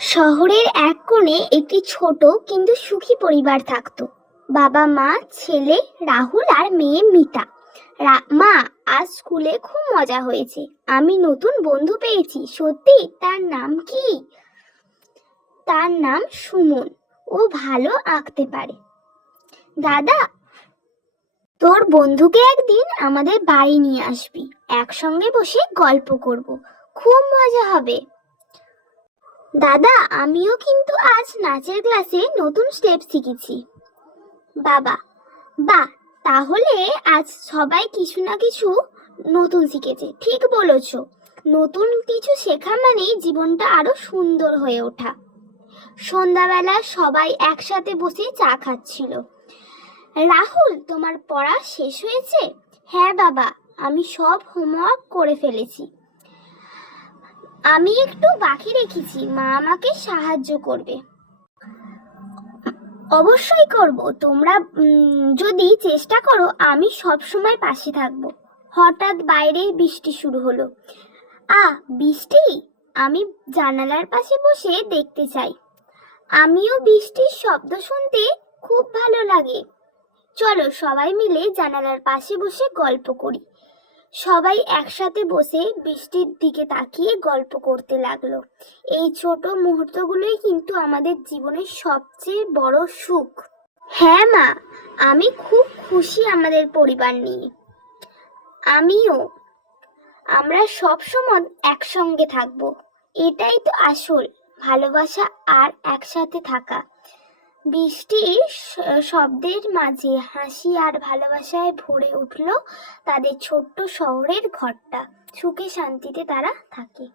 শহরের এক কোণে একটি ছোট কিন্তু সুখী পরিবার থাকতো। বাবা, মা, ছেলে রাহুল আর মেয়ে মিতা। মা, আজ স্কুলে খুব মজা হয়েছে, আমি নতুন বন্ধু পেয়েছি। সত্যি? তার নাম কি? তার নাম সুমন, ও ভালো আঁকতে পারে। দাদা, তোর বন্ধুকে একদিন আমাদের বাড়ি নিয়ে আসবি, একসঙ্গে বসে গল্প করব, খুব মজা হবে। দাদা, আমিও কিন্তু আজ নাচের ক্লাসে নতুন স্টেপ শিখেছি। বাবা, বাহ, তাহলে আজ সবাই কিছু না কিছু নতুন শিখেছে। ঠিক বলেছো, নতুন কিছু শেখা মানেই জীবনটা আরো সুন্দর হয়ে ওঠা। সন্ধ্যাবেলা সবাই একসাথে বসে চা খাচ্ছিল। রাহুল, তোমার পড়া শেষ হয়েছে? হ্যাঁ বাবা, আমি সব হোমওয়ার্ক করে ফেলেছি। আমি একটু বাকি রেখেছি, মা আমাকে সাহায্য করবে। অবশ্যই করব, তোমরা যদি চেষ্টা করো আমি সব সময় পাশে থাকব। হঠাৎ বাইরে বৃষ্টি শুরু হলো। বৃষ্টি! আমি জানালার পাশে বসে দেখতে চাই। আমিও বৃষ্টির শব্দ শুনতে খুব ভালো লাগে। চলো সবাই মিলে জানালার পাশে বসে গল্প করি। সবাই একসাথে বসে বৃষ্টির দিকে তাকিয়ে গল্প করতে লাগলো। এই ছোট মুহূর্তগুলোই কিন্তু আমাদের জীবনের সবচেয়ে বড় সুখ। হ্যাঁ মা, আমি খুব খুশি আমাদের পরিবার নিয়ে। আমিও। আমরা সব সময় একসঙ্গে থাকবো, এটাই তো আসল ভালোবাসা আর একসাথে থাকা। বৃষ্টির শব্দের মাঝে হাসি আর ভালোবাসায় ভরে উঠল তাদের ছোট্ট শহরের ঘরটা। সুখে শান্তিতে তারা থাকে।